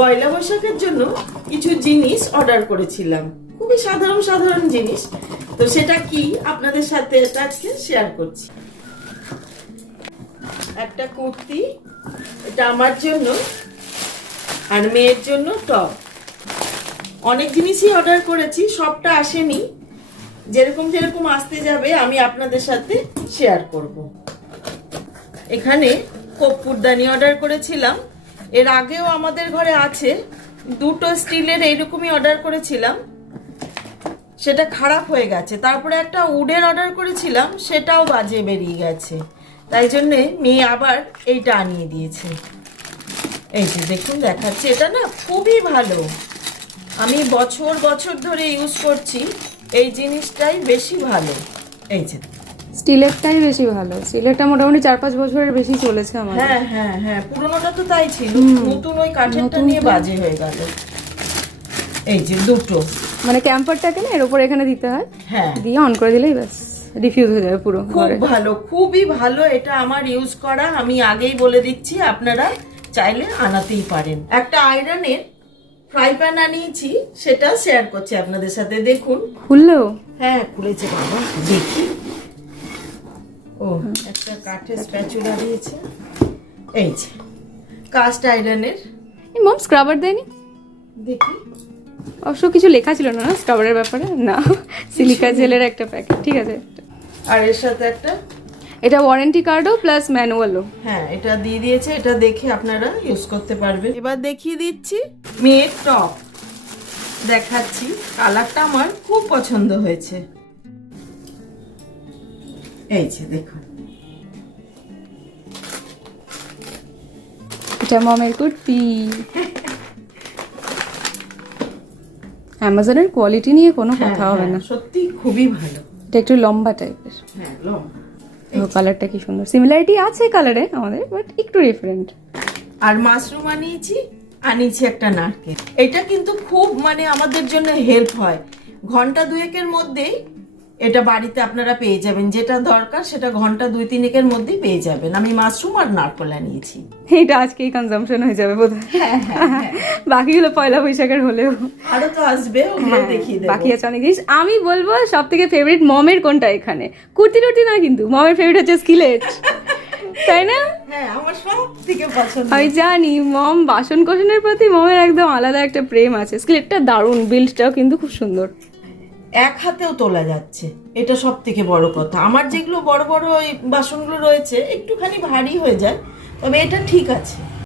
পয়লা বৈশাখের জন্য কিছু জিনিস অর্ডার করেছিলাম, খুবই সাধারণ সাধারণ জিনিস। তো সেটা কি আপনাদের সাথে আজকে শেয়ার করছি। একটা কুর্তি, এটা আমার জন্য, আর মেয়ের জন্য টপ। অনেক জিনিসই অর্ডার করেছি, সবটা আসেনি। যেরকম যেরকম আসতে যাবে আমি আপনাদের সাথে শেয়ার করব। এখানে কর্পূরদানি অর্ডার করেছিলাম, এর আগেও আমাদের ঘরে আছে। দুটো স্টিলের এইরকমই অর্ডার করেছিলাম, সেটা খারাপ হয়ে গেছে। তারপরে একটা উডের অর্ডার করেছিলাম, সেটাও বাজে বেরিয়ে গেছে। তাই জন্যে মেয়ে আবার এইটা আনিয়ে দিয়েছে। এই যে দেখুন দেখাচ্ছে, এটা না খুবই ভালো। আমি বছর বছর ধরে ইউজ করছি, এই জিনিসটাই বেশি ভালো। এই যে স্টিলেরটাই বেশি ভালো, স্টিলেরটা মোটামুটি 4-5 বছরের বেশি চলেছে আমার। হ্যাঁ হ্যাঁ হ্যাঁ, পুরোনোটা তো তাই ছিল, নতুন ওই কাঠেরটা নিয়ে বাজে হয়ে গেল। এই যে দুটো, মানে ক্যাম্পারটাকে না এর উপর এখানে দিতে হয়, হ্যাঁ, দিয়ে অন করে দিলেই ব্যাস ডিফিউজ হয়ে যাবে পুরো খুব ঘরে। ভালো, খুবই ভালো। এটা আমার ইউজ করা, আমি আগেই বলে দিচ্ছি, আপনারা চাইলে আনাতেই পারেন। একটা আয়রনের ফ্রাই প্যান আনিয়েছি, সেটা শেয়ার করছি আপনাদের সাথে। দেখুন, খুললেও হ্যাঁ খুলেছে বাবা, দেখি। ও, একটা কাঠের স্প্যাচুলা দিয়েছে। এই যে কাস্ট আয়রনের, এই মম স্ক্রাবার দেয়নি, দেখি। অবশ্য কিছু লেখা ছিল না স্ক্রাবারের ব্যাপারে, না সিলিকা জেলের একটা প্যাকেট, ঠিক আছে। আর এর সাথে একটা, এটা ওয়ারেন্টি কার্ডও প্লাস ম্যানুয়ালও। হ্যাঁ এটা দিয়ে দিয়েছে, এটা দেখে আপনারা ইউজ করতে পারবেন। এবার দেখিয়ে দিচ্ছি মেয়ের টপ, দেখাচ্ছি। কালারটা আমার খুব পছন্দ হয়েছে। এই যে দেখুন, এটা মমের কুর্তি। অ্যামাজনের কোয়ালিটি নিয়ে কোনো কথা হবে না, সত্যি খুবই ভালো। এটা একটু লম্বা টাইপের। হ্যাঁ লম্বা। কালারটা কি সুন্দর, সিমিলারিটি আছে কালারে আমাদের, বাট একটু ডিফারেন্ট। আর মাশরুম আনিয়েছি একটা নারকেল। এটা কিন্তু খুব মানে আমাদের জন্য হেল্প হয়। ঘন্টা দুয়েকের মধ্যেই এটা বাড়িতে আপনারা পেয়ে যাবেন, যেটা দরকার সেটা ঘন্টা 2-3 মধ্যেই পেয়ে যাবেন। আমি মাশরুম আর নারকেল আনিয়েছি। এটা আজকেই কনজাম্পশন হয়ে যাবে বোধহয়। বাকিগুলো পয়লা বৈশাখের হলেও আরো তো আসবে, ওগুলো দেখিয়ে দেবো। বাকি আছে অনেক জিনিস। আমি বলবো সব থেকে ফেভারিট মমের কোনটা এখানে, কুর্তি টুর্তি না, কিন্তু মমের ফেভারিট হচ্ছে স্কিলেট, তাই না? হ্যাঁ, আমার সব থেকে পছন্দ। আমি জানি মম বাসন কোসনের প্রতি মমের একদম আলাদা একটা প্রেম আছে। স্কিলেটটা দারুণ, বিল্ডটাও কিন্তু খুব সুন্দর, এক হাতেও তোলা যাচ্ছে, এটা সব থেকে বড় কথা। আমার যেগুলো বড় বড় ওই বাসনগুলো রয়েছে একটুখানি ভারী হয়ে যায়, তবে এটা ঠিক আছে।